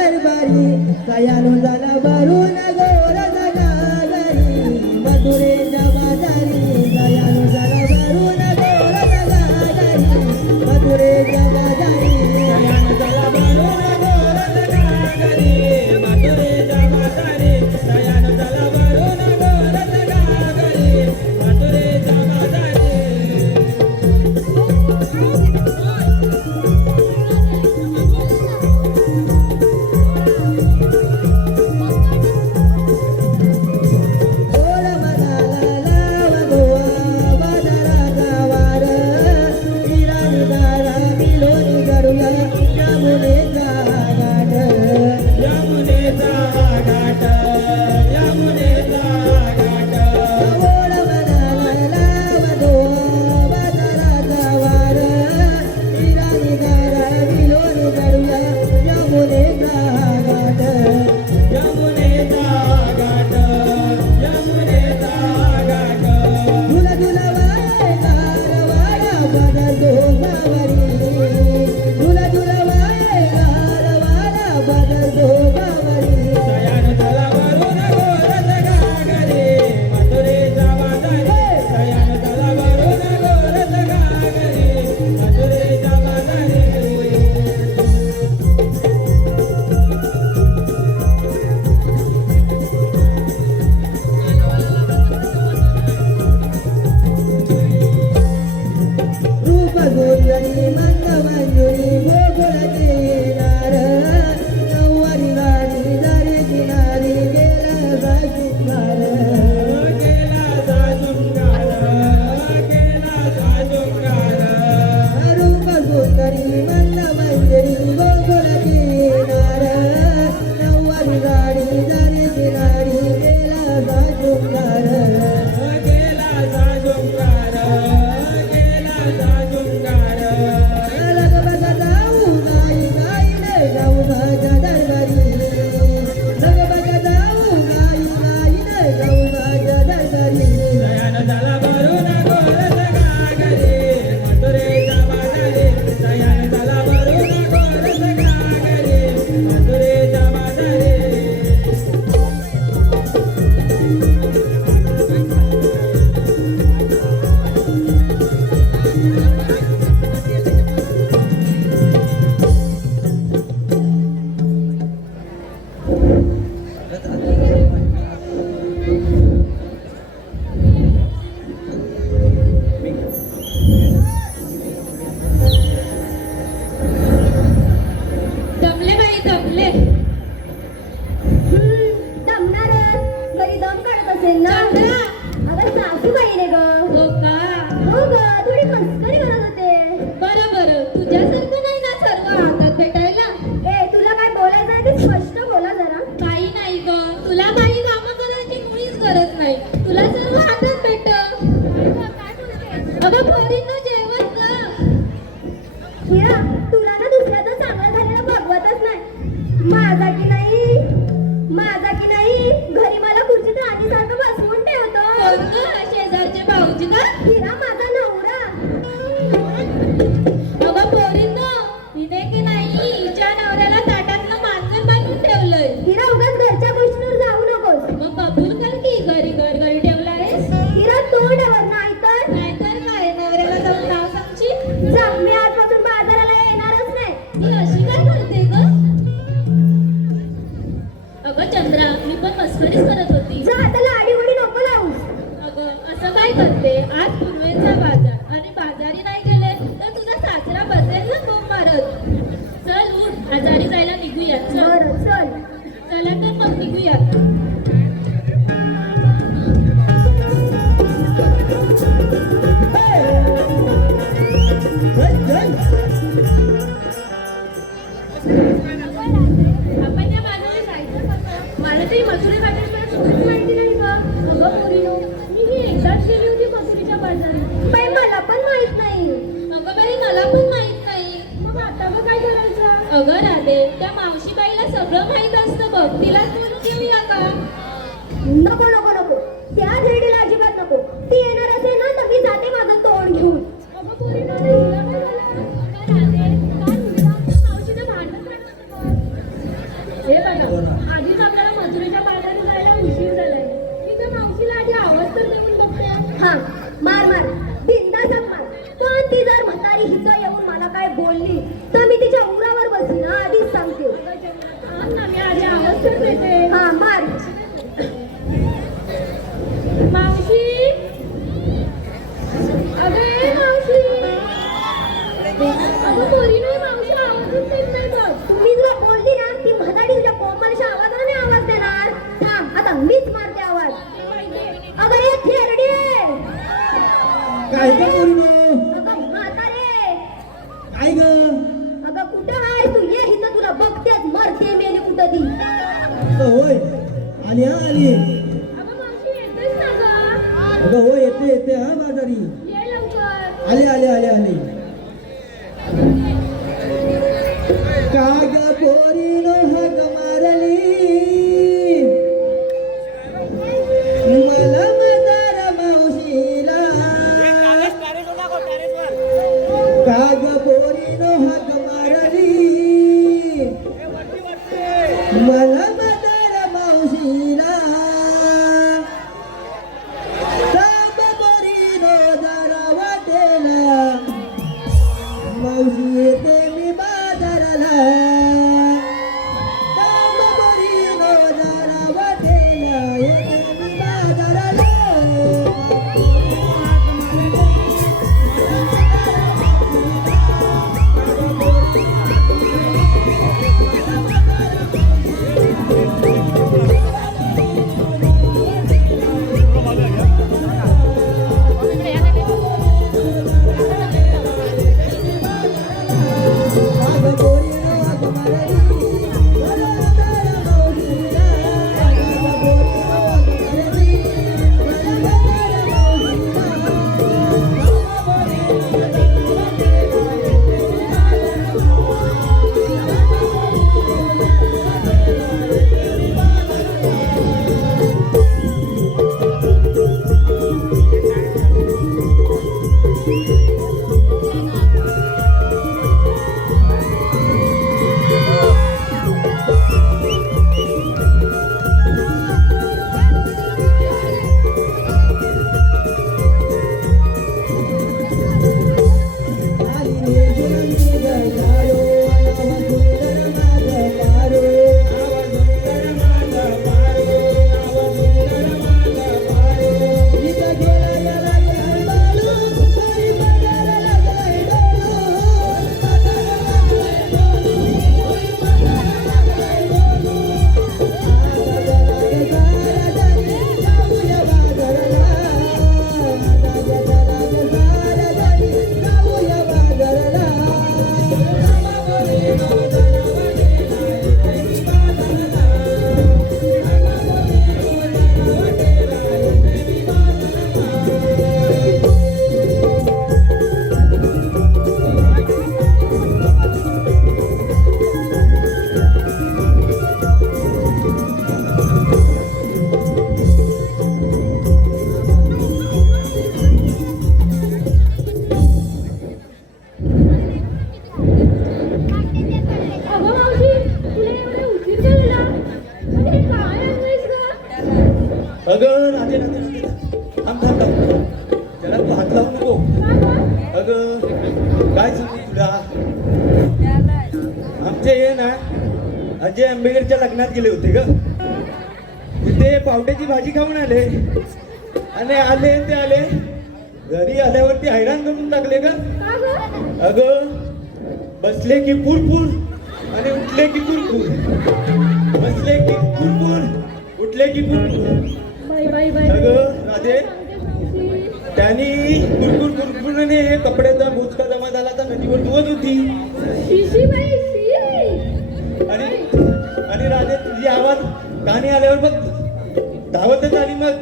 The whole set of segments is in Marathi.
दरबारी सयानो झाला भरून गोर जगागरी मथुरेच्या बाजारी सयानो झाला भरून गोर जगागरी मथुरेच्या बाजारी सयानो झाला भरून गोर जगागरी मथुरेच्या बाजारी सयानो झाला भरून गोर जगागरी मथुरेच्या बाजारी अगं राधे, त्या मावशीबाईला सगळं माहित असतं बघ, तिलाच बोलून घेऊया का? नको नको नको, त्या झेडीला अजिबात नको. ती येणार असेल ना तर मी जाते माझं तोंड घेऊन. अगं पोरीनो, हिला काय झालं? अगं राधे, काय मुलगा मावशीचं भांडण काढत होतं. हे बघा आधीच आपल्याला मथुरेच्या बाजारी जायला उशीर झालाय. मी त्या मावशीला आधी आवाज तर देऊन बघते. हा मार मार बिंदासच मार. पण ती जर म्हातारी हिचं येऊन मला काय बोलली तर मी तिच्या उरावर बसीन हा, आधीच सांगते. थांब ना, मी आधी आवाज तर देते. हा मार. मावशी, अगं ए मावशी, अगं पोरीनो, मावशी आवाजच देत नाही बघ. तुम्ही जर बोलली ना ती म्हातारी तुझ्या कोमलच्या आवाजाने आवाज देणार. थांब आता मीच मारते आवाज. अगं ए थेरडे, काय ग पोरीनो? अगं म्हातारे, काय ग? अगं कुठं आहे तू? ये हिथं तुला बघतेच मरते मेली कुठं ती. होय आली हा आली. अगं मावशी येतेस ना गं? अगं हो येते येते हा बाजारी. ये लवकर. आले आले आले आले. काग पोरीनो हाक मारली मला म्हातार मावशीला. काग पोरीनो हाक मारली मला म्हातार मावशीला. थांब पोरीनो जरा वाटेला मावशी येते मी बाजाराला. थांब पोरीनो जरा वाटेला येते मी बाजाराला. काग पोरीनो हाक मारली मला म्हातार मावशीला. काग पोरीनो हाक मारली मला म्हातार अगं मावशी, तुला एवढा उशीर झाला? अरे हे काय आणलंयस गं? अगं राधे राधे राधे थांब थांब थांब. त्याला तू हात लावू नको. का गं? अगं काय सांगू तुला, आमचे हे ना अजय आंबेडकरच्या लग्नात गेले होते ग. तिथे पावट्याची भाजी खाऊन आले आणि आले ते आले घरी आल्यावरती हैराण करून टाकले ग. का गं? अगं बसले की पुरपुर आणि उठले की कुरकुर. बसले की कुरकुर उठले की कुरकुर. बाई बाई बाई. अगं राधे सांगतेस मावशी. त्यांनी कुरकुर कुरकुरने कपड्याचा बोचका जमा झाला तर नदीवर धुवत होती. शिशी बाई, शी. आणि आणि राधे तुझी आवाज गाणी आल्यावर बघ धावतच आली मग.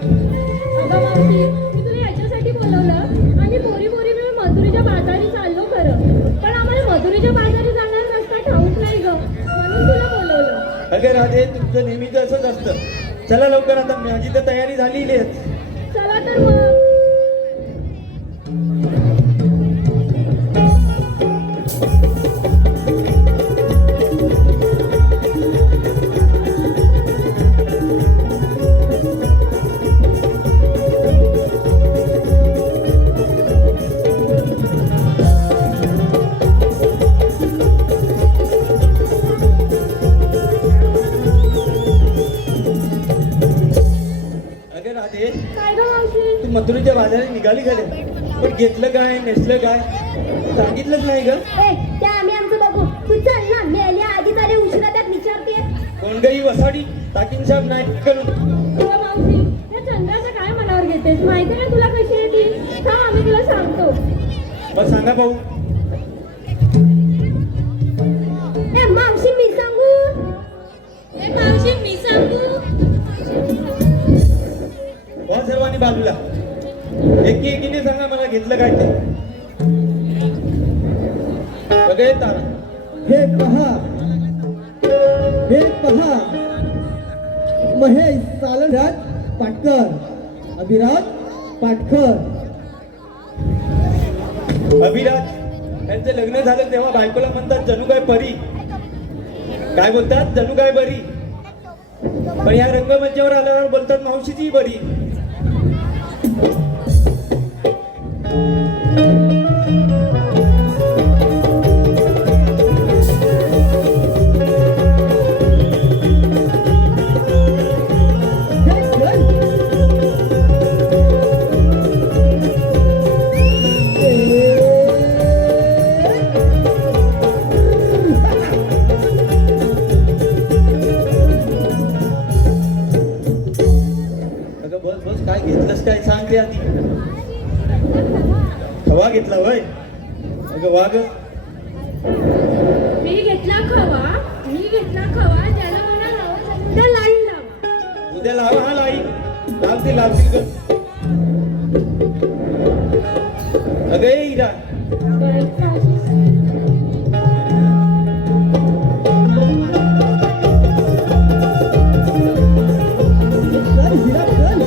अगं मावशी, मी तुला याच्यासाठी बोलवलं. आम्ही पोरी मथुरेच्या बाजारी चाललो खरं, पण आम्हाला मथुरेच्या बाजारी जाणार रस्ता ठाऊक नाही ग, म्हणून तुला बोलवलं. अगं राधे तुमचं नेहमीच असंच असतं. चला लवकर, आता माझी तर तयारी झालेली आहे. चला तर मग. मथुरेच्या बाजारात निघाली गेले पण घेतलं काय नेसलं काय सांगितलंच नाही ग. ए त्या आम्ही आमचं बघू. तू चल ना, मेल्या आधी आले उशिरा त्यात विचारते. कोण गई वसाडी ताकीन साहेब नाही करून हो मावशी, त्या चंद्राचं काय मनावर घेतेस? माहिती ना तुला कशी आहे ती. थांब आम्ही तुला सांगतो. बस सांगा भाऊ. ए मावशी मी सांगू. ए मावशी मी सांगू. हो सर्वांनी बाजूला. एकीने सांगा मला घेतलं काय ते. बघे तारा. हे पहा महेश सालंढात पाटकर, अभिराज पाटकर. अभिराज त्यांचं लग्न झालं तेव्हा बायकोला म्हणतात जणू काय परी. काय बोलतात? जणू काय बरी. पण या रंगमंचावर आल्यावर बोलतात मावशीची बरी. अगं बस बस काय घेतलंस काय सांग ते आधी. खवा घेतला वय. अगं वाग. मी घेतला खवा. त्याला म्हणा लावा त्या लाईन लावा. उद्या लावा हा लाई. लावतील ग. अगं ए इरा. चल हिरा चल.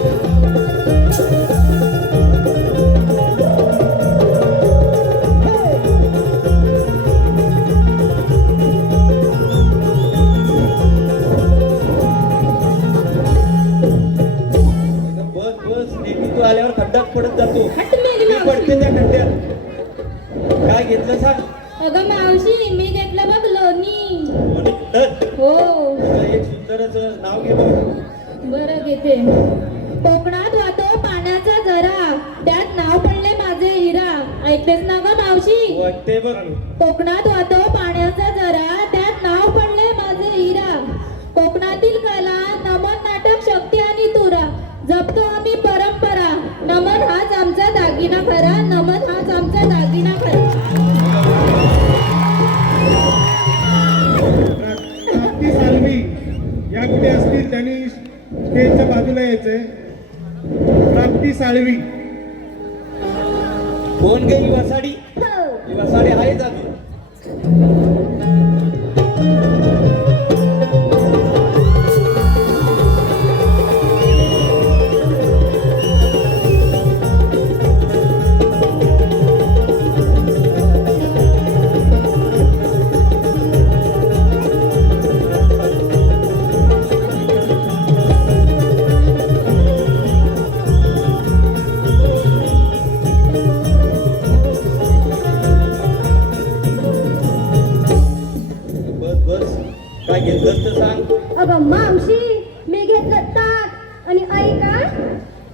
अगं बस बस नेहमी तू आल्यावर खड्ड्यात पडत जातो. हट मेली मी मावशी. पडते त्या खड्ड्यात. काय घेतलं सांग. अगं मावशी, मी घेतलं बघ लोणी. कोणी तर हो एक सुंदरच नाव घे बघ. बरं घेते. कोकणात वाहतो पाण्याचा झरा, त्यात नाव पडले माझे हिरा. ऐकतेस ना ग मावशी? वाटते बघ. कोकणात वाहतो पाण्याचा झरा, त्यात नाव पडले माझे हिरा. कोकणातील कला, नमन, नाटक, शक्ती आणि तुरा, जपतो आम्ही परंपरा. नमन हाच आमचा दागिना खरा. नमन हाच आमचा दागिना खरा. प्राप्ती सालवी या कुठे असतील त्यांनी स्टेजच्या बाजूला यायचंय. प्राप्ती साळवी. कोण गई वसाडी? हो. ही वसाडी आहेच अजून. बस बस काय घेतलंस तर सांग. अगं मावशी, मी घेतलं ताक आणि ऐका,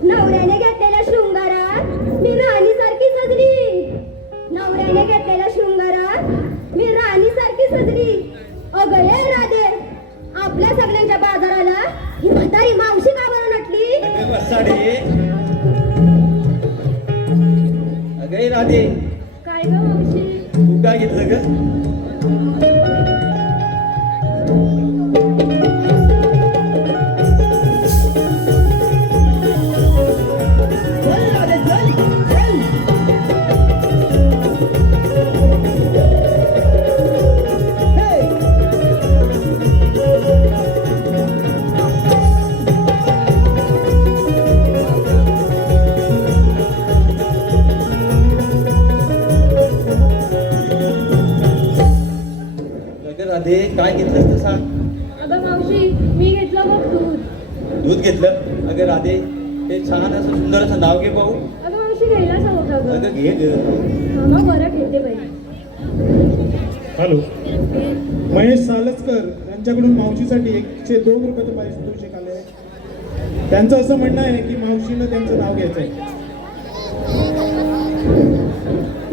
नवऱ्याने घेतलेल्या शृंगारात मी राणीसारखी सजली. नवऱ्याने घेतलेल्या शृंगारात मी राणीसारखी सजली. अगं ये राधे, आपल्या सगळ्यांच्या बाजाराला ही म्हातारी मावशी का बरं नटली? अगं वसाडे. अगं राधे, काय ग मावशी? तू काय घेतलं ग? चल राधे चल चल. हे अगं राधे काय घेतलंस तर सांग. अगं मावशी, मी घेतलं बघ दूध. दूध घेतलं. अगं राधे ते छान असं सुंदर असं नाव घे पाहू. अगं मावशी, घ्यायलाच हवं का ग? अगं घे ग. मामा बरं घेते बाई. हॅलो. महेश सालसकर यांच्याकडून मावशीसाठी 102 रुपयाचं पारितोषिक आले. त्यांचं असं म्हणणं आहे की मावशीनं त्यांचं नाव घ्यायचं आहे.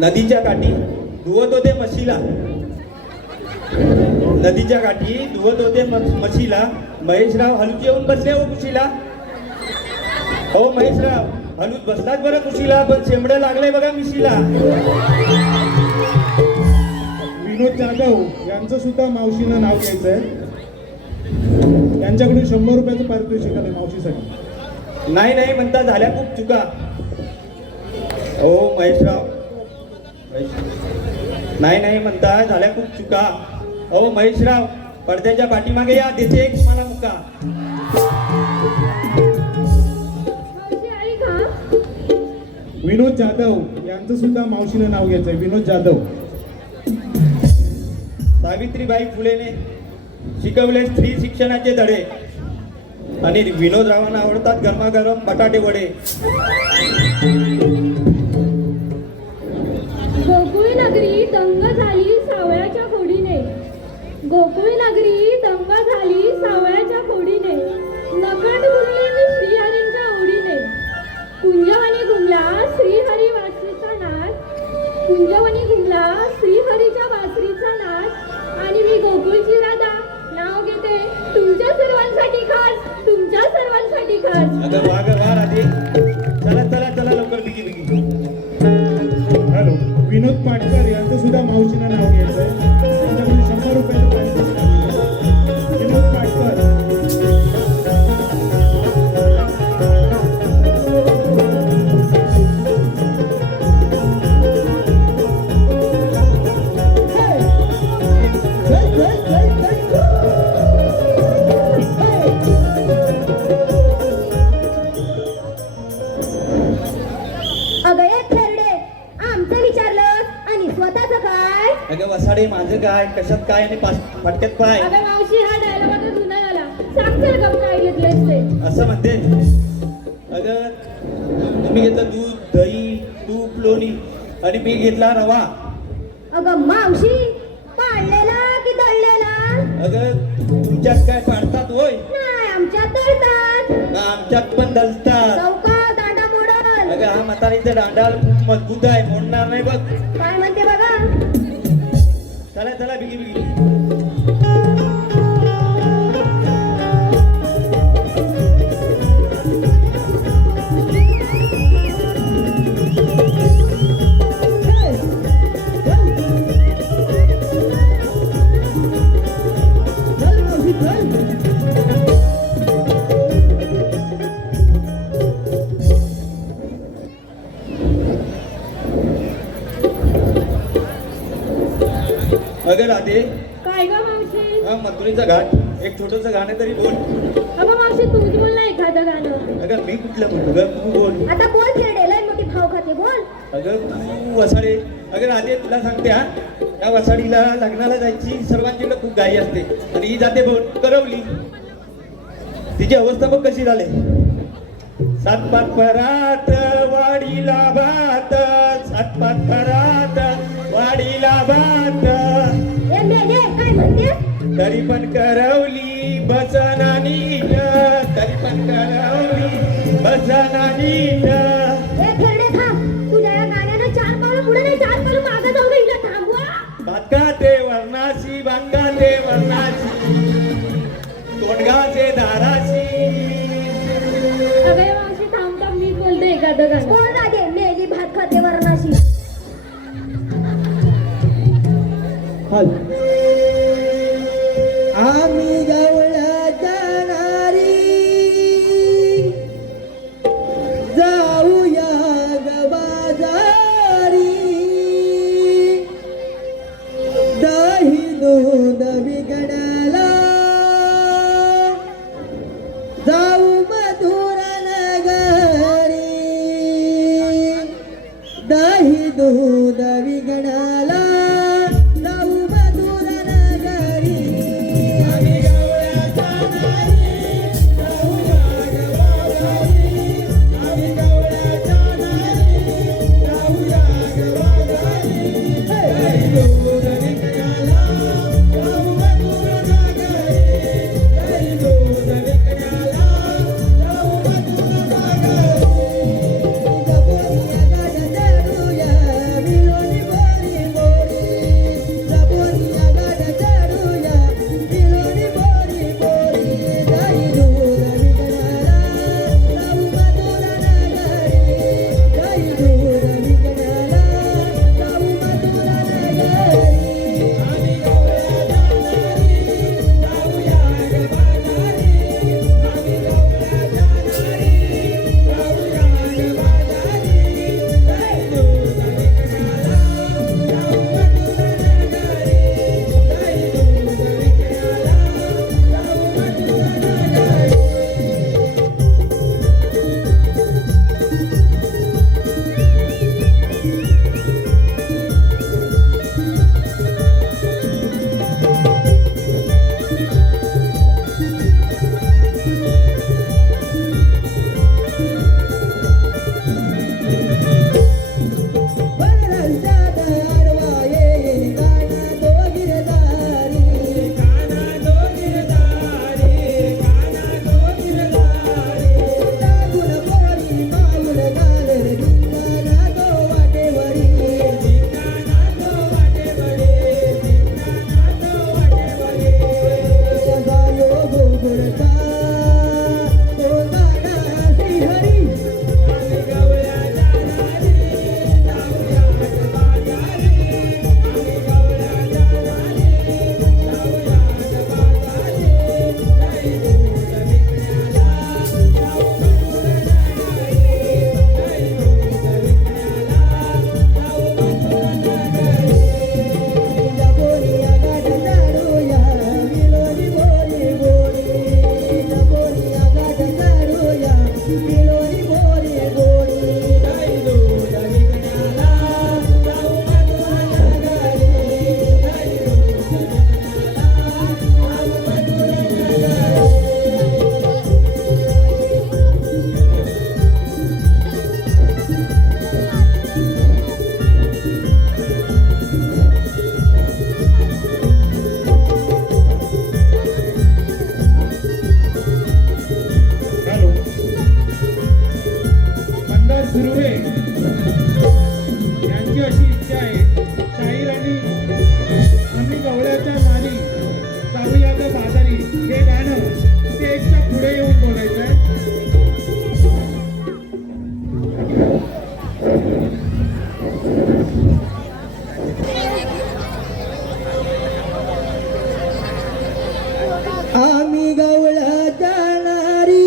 नदीच्या काठी धुवत होते म्हशीला. नदीच्या काठी धुवत होते म्हशीला. महेशराव हलूच येऊन बसले हो कुशीला. हो महेशराव हलूच बसलाच बरं कुशीला, पण शेंबडं लागलंय बघा मिशीला. विनोद जाधव यांचं सुद्धा मावशीनं नाव घ्यायचंय. यांच्याकडून 100 रुपयाचं पारितोषिक आहे मावशीसाठी. नाही नाही म्हणता झाल्या खूप चुका. हो महेशराव नाही नाही म्हणता झाल्या खूप चुका. हो महेशराव पडद्याच्या पाठीमागे या, देते एक मला मुका. मावशी आई का? विनोद जाधव यांचं सुद्धा मावशीनं नाव घ्यायचंय. विनोद जाधव. सावित्रीबाई फुलेने शिकवले स्त्री शिक्षणाचे धडे आणि विनोदरावांना आवडतात गरमागरम बटाटे वडे. गोकुळी नगरी दंग झाली सावळ्याच्या खोडीने. गोकुळी नगरी दंग झाली सावळ्याच्या खोडीने. नकळत घुमली मी श्रीहरींच्या ओढीने. कुंजवनी घुमला श्रीहरी वासरीचा नाच. कुंजवनी घुमला श्रीहरीच्या वासरीचा नाच. आणि मी गोकुळची राधा नाव घेते तुमच्या सर्वांसाठी खास. तुमच्या सर्वांसाठी खास. अगं वा ग वा राधे. चला चला चला लवकर बिगी बिगी. हॅलो. विनोद पाटकर यांचं सुद्धा मावशीनं नाव घ्यायचंय. त्यांच्याकडून 100 रुपयाचं पारितोषिक आहे. विनोद पाटकर. अगं एक खेरडे, आमचं विचारलं आणि स्वतःचं काय? अगं वसाडे माझं काय, कशात काय आणि फाटक्यात पाय. अगं मावशी हा डायलॉग आता जुना झाला. सांग चल गप काय घेतलंयस ते. असं म्हणते. अगं तुम्ही घेतलं दूध दही तूप लोणी आणि मी घेतला रवा. अगं मावशी, पाळलेला की दळलेला? अगं तुमच्यात काय पाडतात होय नाही, आमच्यात दळतात. का आमच्यात पण दलतात. चौका दांडा मोडल. अगं हा म्हातारीचं दांडाल खूप मजबूत आहे, मोडणार नाही बघ. काय म्हणते बघा. चला चला बिगी बिगी. अगं राधे काय ग मावशी? हा मथुरेचा घाट एक छोटस गाणं तरी बोल. अगं मावशी तूच बोल ना एखादं गाणं. अगं मी कुठलं बोलू ग, तू बोल. आता बोल खेरडे, लय मोठी भाव खाते, बोल. अगं तू वसाडे. अगं राधे तुला सांगते हा, त्या वसाडीला लग्नाला जायची सर्वांच्याकडे खूप घाई असते आणि ही जाते बोल करवली. तिची अवस्था बघ कशी झाली. 7-5 परात वाडीला भात. 7-5 परात वाडीला भात. ए मेघे, काय म्हणते? तरी पण करवली बसना नीट. तरी पण करवली बसना नीट. ए खेरडे थांब, तुझ्या या गाण्यानं 4 पावलं पुढे नाही 4 पावलं मागं जाऊ दे, हिला थांबवा. भातकाते वर्णाशी भांगाते वर्णाशी तोंडगाचे धाराशी. अगं या मावशी थांब थांब मी बोलते एखादं गाणं. बोल राधे, मेली भात खाते वरणाशी. हल आम्ही गवळ्या जाणारी जाऊया ग बाजारी. दही दूध बिघडाला जाऊ मधुर नगरी. दही दूध बिघडाला जाऊ मधुर सुर्वे यांची अशी इच्छा आहे, शाहीर आणि आम्ही गवळ्याच्या मारी जाऊया ग बाजारी हे गाणं स्टेजच्या पुढे येऊन बोलायचं आहे. आम्ही गवळा जाणारी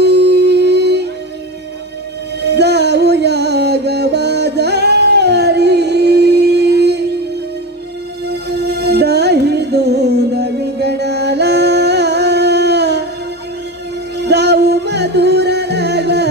जाऊया ग बाजारी दही दूध विकणाला जाऊ मधुराला